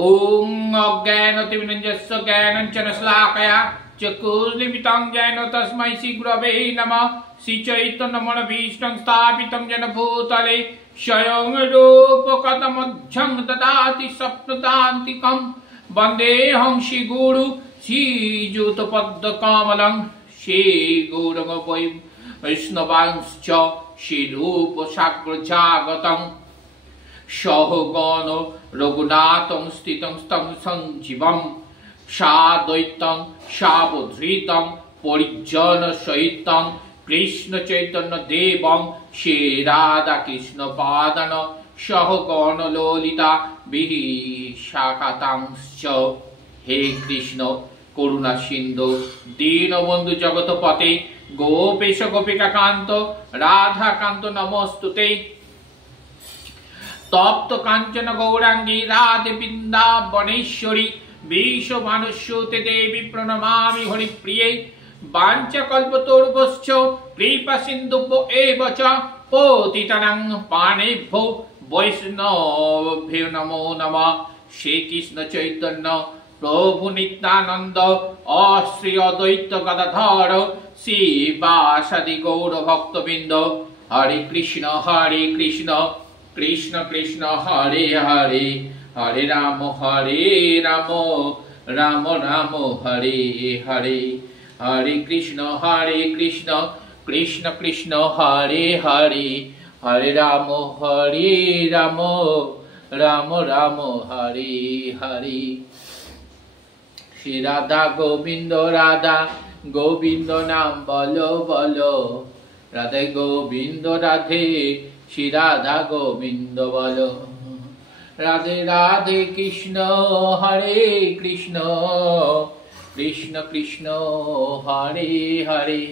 ओम अज्ञानतिमिरञ्जस्य ज्ञानञ्जनशलाकया चक्षुर्लिमितं येन तस्मै श्रीगुरवे नमः। श्रीचैतन्यमनोभीष्टं स्थापितं येन भूतले स्वयं रूपकथमध्यं ददाति स्वप्नदान्तिकं। वन्देऽहं श्रीगुरु श्रीयुतपद्मकमलं श्रीगुरुं वैष्णवांश्च श्रीरूपसाग्रजागतम्। सहगण रघुनाथं स्थितं तं संजीवं साद्वैतं सावधृतं परिजनसहितं कृष्ण चैतन्य देवं श्री राधा कृष्ण पादन सहगण ललिता विशाखातांश्च। हे कृष्ण करुणा सिंधु दीनबंधु जगतपते गोपेश गोपिका कांत राधा कांत नमोस्तुते। तप्त कांचन गौरांगी राधे वृंदावनेश्वरी विश्वमानुष्योते देवी प्रणमामि हरिप्रिये। वाञ्छाकल्पतरुभ्यश्च कृपा सिन्धुभ्यो एव च पतितानां पावनेभ्यो वैष्णवेभ्यो नमो नमः। श्रीकृष्ण चैतन्य प्रभु नित्यानंद श्री अद्वैत गदाधर श्रीवासादि गौर भक्तवृंद। हरे कृष्ण कृष्ण कृष्ण हरे हरे हरे राम राम राम हरे हरे। हरे कृष्ण कृष्ण कृष्ण हरे हरे हरे राम राम राम हरे हरे। श्री राधा गोविंद नाम बोलो बोलो राधे गोविंद राधे श्री राधा गोविंद बोलो। राधे राधे कृष्ण हरे कृष्ण कृष्ण कृष्ण हरे हरे।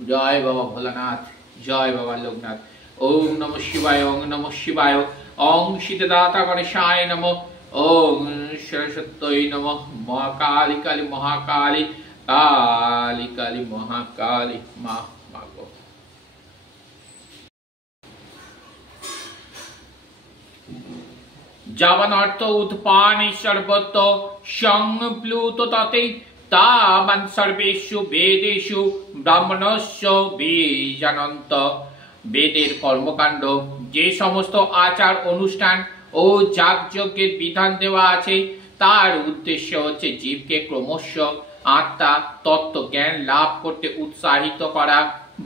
जय बाबा भोलानाथ जय बाबा लोकनाथ। ओम नमः शिवाय ओम नमः शिवाय ओम शीतदाता गणेशाय नमः ओम सरस्वत्यै नमः। महाकाली काली महाकाली काली काली महाकाली माँ मागो। जावन अर्थ उत्पानि सर्वतो संप्लुत तते तावन सर्वेषु वेदेषु ब्राह्मणस्य बीजानन्त। वेदेर कर्मकाण्ड जे समस्त आचार अनुष्ठान ओ যাগযজ্ঞের বিধান দেওয়া আছে তার উদ্দেশ্য হচ্ছে জীবকে ক্রমশ আত্মা তত্ত্ব জ্ঞান লাভ করতে উৎসাহিত করা।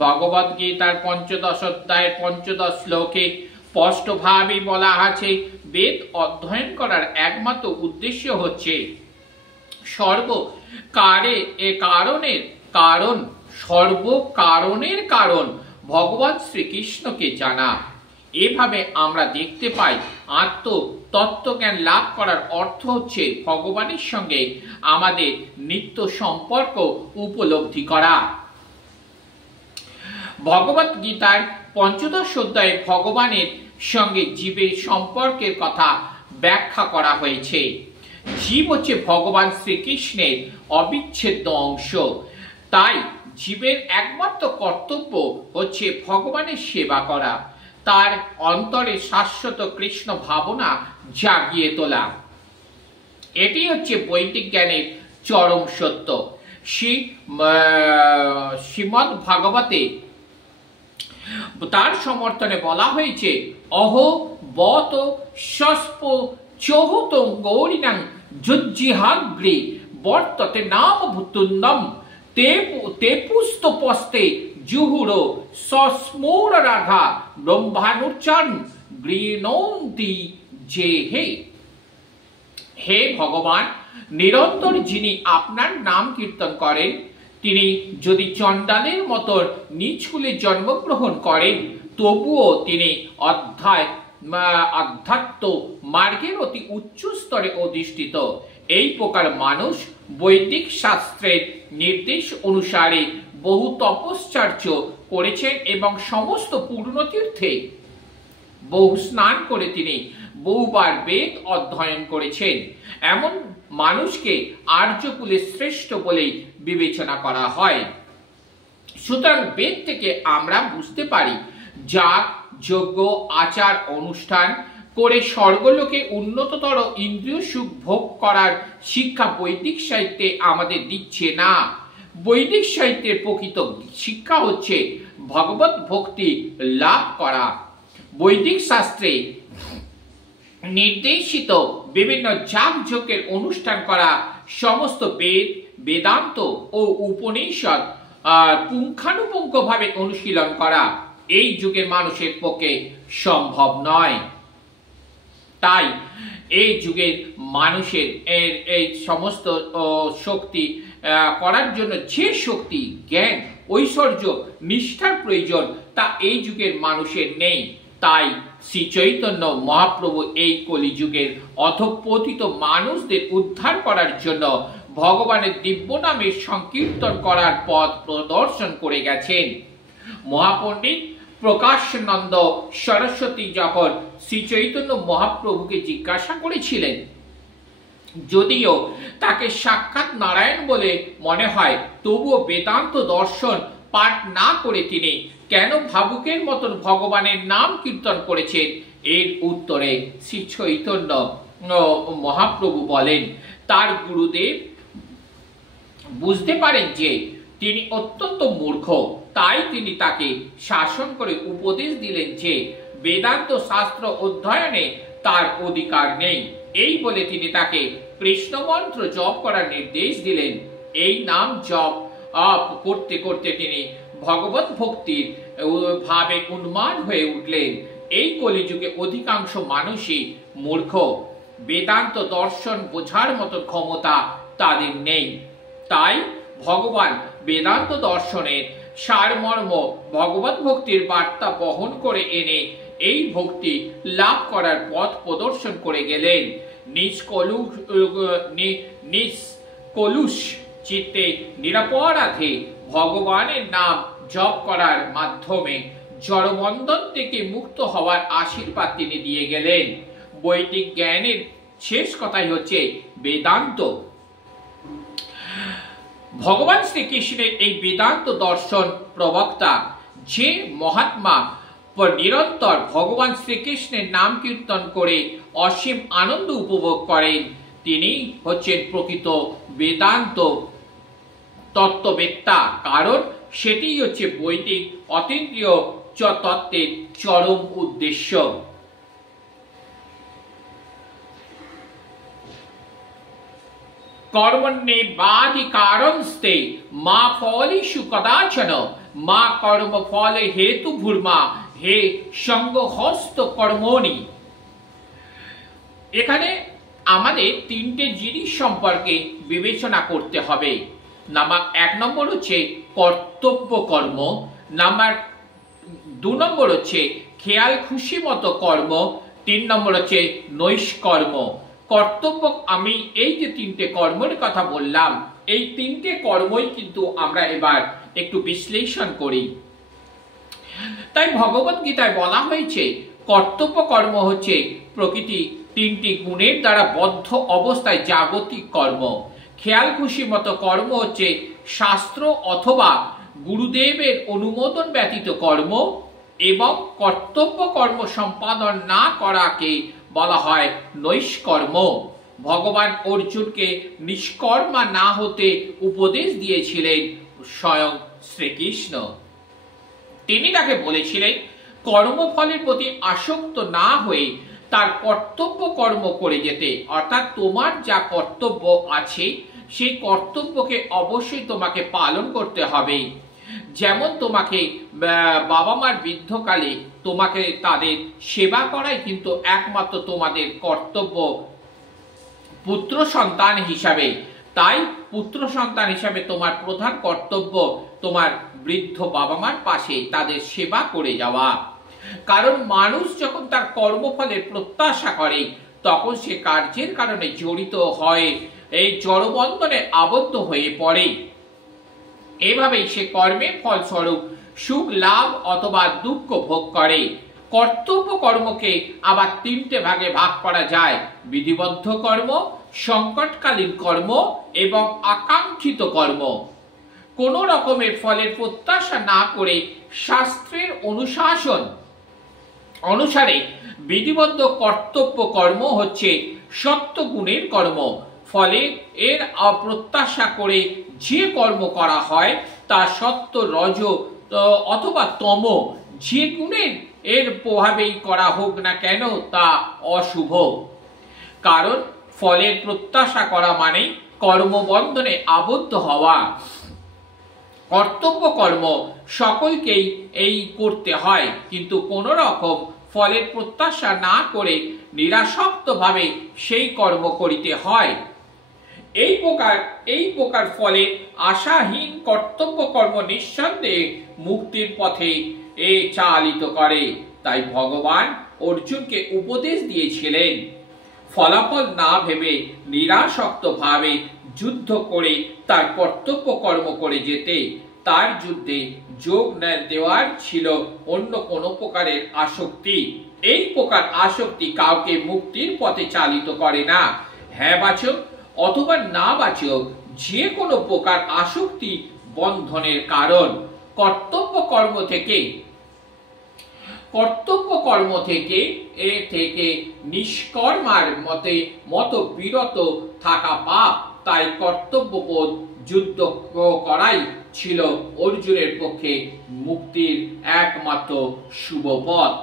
ভগবদ গীতার ৫ম অধ্যায়ের ৫ম শ্লোকে স্পষ্টভাবে বলা আছে বেদ অধ্যয়ন করার একমাত্র উদ্দেশ্য হচ্ছে সর্বকারণের কারণ ভগবান শ্রীকৃষ্ণকে জানা। এভাবে আমরা দেখতে পাই তত্ত্বজ্ঞান লাভ করার অর্থ হচ্ছে ভগবানের সঙ্গে আমাদের নিত্য সম্পর্ক উপলব্ধি করা। ভগবদ গীতার ৫ম অধ্যায়ে ভগবানের সঙ্গে জীবের সম্পর্কের কথা ব্যাখ্যা করা হয়েছে। জীব হচ্ছে ভগবান শ্রীকৃষ্ণের অবিচ্ছেদ্য অংশ, তাই জীবের একমাত্র কর্তব্য হচ্ছে ভগবানের সেবা করা, তার অন্তরে শাশ্বত কৃষ্ণ ভাবনা জাগিয়ে তোলা। এটি হচ্ছে বৈদিক জ্ঞানের চরম সত্য। শ্রীমদ্ ভাগবতে তার সমর্থনে বলা হয়েছে অহো বত সস্প চৌহত গৌরিণাং যুজ্জিহাগ্রে বর্ততে নাম ভূতুন্দম তে পুস্ত পস্তে জুহুরো সস্মোর রাধা ব্রহ্মানুচন গৃণন্তি যে হে। হে ভগবান, নিরন্তর যিনি আপনার নাম কীর্তন করেন তিনি যদি চণ্ডালের মতো নিচকুলে জন্মগ্রহণ করেন তবুও তিনি আধ্যাত্ম মার্গের অতি উচ্চ স্তরে অধিষ্ঠিত। এই প্রকার মানুষ বৈদিক শাস্ত্রের নির্দেশ অনুসারে বহু তপশ্চর্য করেছেন এবং সমস্ত পূর্ণতীর্থে বহু স্নান করে তিনি বহুবার বেদ অধ্যয়ন করেছেন। এমন মানুষকে আর্যকুলের শ্রেষ্ঠ বলেই বিবেচনা করা হয়। সুতরাং বেদ থেকে আমরা বুঝতে পারি যাগ যজ্ঞ আচার অনুষ্ঠান করে স্বর্গলোকে উন্নততর ইন্দ্রিয় সুখ ভোগ করার শিক্ষা বৈদিক সাহিত্যে আমাদের দিচ্ছে না। বৈদিক সাহিত্যের প্রকৃত শিক্ষা হচ্ছে ভগবত ভক্তি লাভ করা। বৈদিক শাস্ত্রে নির্দেশিত বিভিন্ন যাগযজ্ঞের অনুষ্ঠান করা, সমস্ত বেদ, বেদান্ত ও উপনিষদ পুঙ্খানুপুঙ্খভাবে অনুশীলন করা এই যুগের মানুষের পক্ষে সম্ভব নয়। তাই এই যুগের মানুষের এই সমস্ত শক্তি করার জন্য যে শক্তি, জ্ঞান, ঐশ্বর্য, নিষ্ঠার প্রয়োজন তা এই যুগের মানুষের নেই। তাই শ্রী চৈতন্য মহাপ্রভু এই কলিযুগের অধঃপতিত মানুষদের উদ্ধার করার জন্য ভগবানের দিব্য নামের সংকীর্তন করার পথ প্রদর্শন করে গেছেন। মহাপণ্ডিত প্রকাশানন্দ সরস্বতী যখন শ্রী চৈতন্য মহাপ্রভুকে জিজ্ঞাসা করেছিলেন, যদিও তাকে সাক্ষাৎ নারায়ণ বলে মনে হয়, তবুও বেদান্ত দর্শন পাঠ না করে তিনি কেন ভাবুকের মতন ভগবানের নাম কীর্তন করেছেন, এর উত্তরে শ্রী চৈতন্য মহাপ্রভু বলেন, তার গুরুদেব বুঝতে পারেন যে তিনি অত্যন্ত মূর্খ, তাই তিনি তাকে শাসন করে উপদেশ দিলেন যে বেদান্ত শাস্ত্র অধ্যয়নে তার অধিকার নেই। এই বলে তিনি তাকে কৃষ্ণ মন্ত্র জপ করার নির্দেশ দিলেন। এই নাম জপ করতে করতে তিনি ভগবত ভক্তির ভাবে উন্মাদ হয়ে উঠলেন। এই কলিযুগে অধিকাংশ মানুষই মূর্খ, বেদান্ত দর্শন বোঝার মতো ক্ষমতা তাদের নেই। তাই ভগবান বেদান্ত দর্শনের সারমর্ম ভগবত ভক্তির বার্তা বহন করে এনে এই ভক্তি লাভ করার পথ প্রদর্শন করে গেলেন। নিষ্কলুষ চিত্তে নিরাপরাধে ভগবানের নাম জপ করার মাধ্যমে জড়বন্ধন থেকে মুক্ত হওয়ার আশীর্বাদ তিনি দিয়ে গেলেন। বৈদিক জ্ঞানের শেষ কথাই হচ্ছে বেদান্ত। ভগবান শ্রীকৃষ্ণের এই বেদান্ত দর্শন প্রবক্তা যে মহাত্মা নিরন্তর ভগবান শ্রীকৃষ্ণের নাম কীর্তন করে অসীম আনন্দ উপভোগ করেন, তিনি হচ্ছেন প্রকৃত বেদান্ত তত্ত্ববেত্তা। কারণ সেটি হচ্ছে বৈদিক অতীন্দ্রিয় তত্ত্বের চরম উদ্দেশ্য। কর্মণ্যেবাধিকারস্তে মা ফলেষু কদাচন মা কর্ম ফলে হেতু ভূর্মা হে সঙ্গহস্ত কর্মণি। এখানে আমাদের তিনটে জিনিস সম্পর্কে বিবেচনা করতে হবে। এক নম্বর হচ্ছে কর্তব্য কর্ম, দু নম্বর হচ্ছে খেয়াল খুশি মতো কর্ম, 3 নম্বর হচ্ছে নৈষ্কর্ম। কর্তব্য, আমি এই যে তিনটে কর্মের কথা বললাম, এই তিনটে কর্মই কিন্তু আমরা এবার একটু বিশ্লেষণ করি। তাই ভগবত গীতায় বলা হয়েছে কর্তব্য কর্ম হচ্ছে প্রকৃতি তিনটি গুণের দ্বারা বদ্ধ অবস্থায় জাগতিক কর্ম। খেয়াল খুশি মতো কর্ম হচ্ছে শাস্ত্র অথবা গুরুদেবের অনুমোদন ব্যতীত কর্ম, এবং কর্তব্য কর্ম সম্পাদন না করাকে বলা হয় নৈষ্কর্ম। ভগবান অর্জুনকে নিষ্কর্মা না হতে উপদেশ দিয়েছিলেন স্বয়ং শ্রীকৃষ্ণ। তিনি তাকে বলেছিলেন কর্মফলের প্রতি আসক্ত না হয়ে তার কর্তব্য কর্ম করে যেতে, অর্থাৎ তোমার যা কর্তব্য আছে সেই কর্তব্যকে অবশ্যই তোমাকে পালন করতে হবে। যেমন তোমাকে বাবা মার বৃদ্ধকালে তোমাকে তাদের সেবা করাই কিন্তু একমাত্র তোমাদের কর্তব্য পুত্র সন্তান হিসাবে। তাই পুত্র সন্তান হিসাবে তোমার প্রধান কর্তব্য তোমার বৃদ্ধ বাবা মার পাশে তাদের সেবা করে যাওয়া। কারণ মানুষ যখন তার কর্মফলের প্রত্যাশা করে তখন সে কার্যের কারণে জড়িত হয়, এই জড়বন্ধনে আবদ্ধ হয়ে পড়ে। এভাবেই সে কর্মের ফলস্বরূপ সুখ লাভ অথবা দুঃখ ভোগ করে। কর্তব্য কর্মকে আবার 3টে ভাগে ভাগ করা যায়: বিধিবদ্ধ কর্ম, সংকটকালীন কর্ম এবং আকাঙ্ক্ষিত কর্ম। কোন রকমের ফলের প্রত্যাশা না করে শাস্ত্রের অনুশাসন অনুসারে বিধিবদ্ধ কর্তব্য কর্ম হচ্ছে সত্যগুণের কর্ম। ফলে এর অপ্রত্যাশা করে যে কর্ম করা হয় তা সত্য, রজ অথবা তম যে গুণের এর প্রভাবেই করা হোক না কেন তা অশুভ। কারণ ফলের প্রত্যাশা করা মানে কর্মবন্ধনে আবদ্ধ হওয়া। কর্তব্য কর্ম সকলকেই এই করতে হয়, কিন্তু কোন রকম ফলের প্রত্যাশা না করে নিরাসক্তভাবে সেই কর্ম করিতে হয়। এই প্রকার ফলে আশাহীন কর্তব্য কর্ম নিঃসন্দেহে মুক্তির পথে চালিত করে। তাই ভগবান অর্জুনকে উপদেশ দিয়েছিলেন ফলাফল না ভেবে নিরাসক্ত ভাবে যুদ্ধ করে তার কর্তব্য কর্ম করে যেতে। তার যুদ্ধে যোগ দেওয়ার ছিল অন্য কোনো প্রকারের আসক্তি। এই প্রকার আসক্তি কাউকে মুক্তির পথে চালিত করে না। হ্যাঁ বাচক অথবা না বাচক যে কোনো প্রকার আসক্তি বন্ধনের কারণ। কর্তব্য কর্ম থেকে নিষ্কর্মার মতো বিরত থাকা পাপ। তাই কর্তব্যবোধ যুদ্ধ করাই ছিল অর্জুনের পক্ষে মুক্তির একমাত্র শুভ পথ।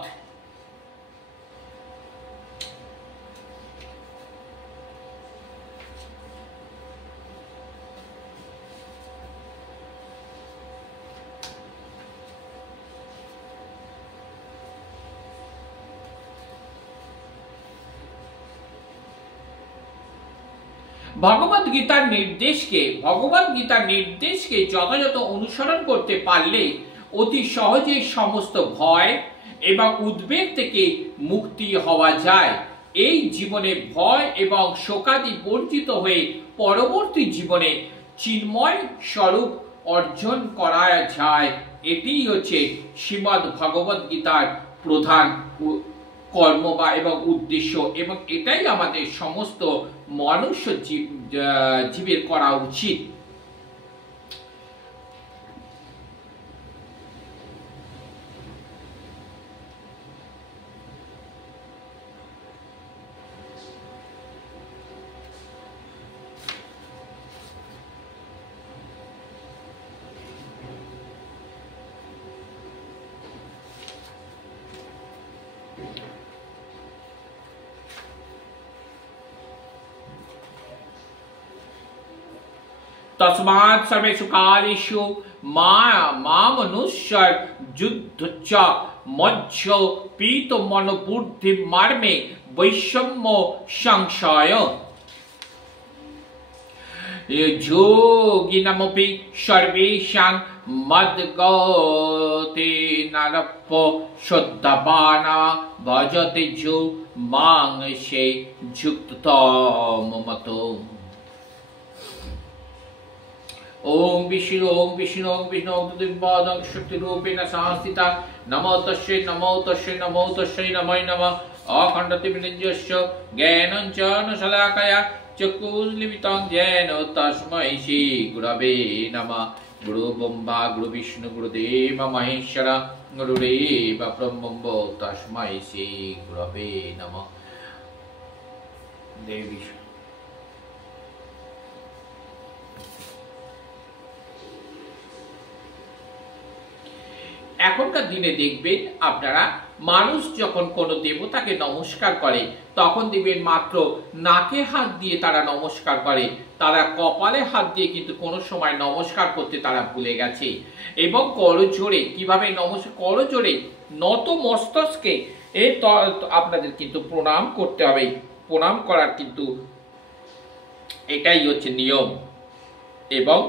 ভগবদ গীতার নির্দেশকে যথাযথ অনুসরণ করতে পারলে অতি সহজেই সমস্ত ভয় এবং উদ্বেগ থেকে মুক্তি হওয়া যায়। এই জীবনে ভয় এবং শোকাদি বর্জিত হয়ে পরবর্তী জীবনে চিন্ময় স্বরূপ অর্জন করা যায়। এটিই হচ্ছে শ্রীমদ্ ভগবদ গীতার প্রধান কর্ম এবং উদ্দেশ্য, এবং এটাই আমাদের সমস্ত মনুষ্য জীবের করা উচিত। तस्मात् सर्वेषु कालेषु मामनुष्यर युद्धश्च मज्जो पीतो मनोबुद्धि मर्मे वैषम्य संशय योगिनमपि सर्वेषां मद्गते नरप शुद्धपाना भजते जो मांसे युक्ततममतो। ओम विष्णु ओम विष्णु ओम विष्णु ओम दिव्यादं शक्ति रूपेण संस्थिता नमो तस्यै नमो तस्यै नमो तस्यै नमो नमः। अखण्डतिमिरञ्जस्य ज्ञानं च न शलाकया चक्षुर्मीलितं येन तस्मै श्री गुरवे नमः। गुरु ब्रह्मा गुरु विष्णु गुरुदेव महेश्वर गुरुरेव ब्रह्मं तस्मै श्री गुरवे नमः। देवी এখনকার দিনে দেখবেন আপনারা মানুষ যখন কোনো দেবতাকে নমস্কার করে তখন দেখবেন মাত্র নাকে হাত দিয়ে তারা নমস্কার করে, তারা কপালে হাত দিয়ে কিন্তু কোনো সময় নমস্কার করতে তারা ভুলে গেছে। এবং করজোড়ে কিভাবে করজোড়ে নত মস্তকে আপনাদের কিন্তু প্রণাম করতে হবে। প্রণাম করার কিন্তু এটাই হচ্ছে নিয়ম। এবং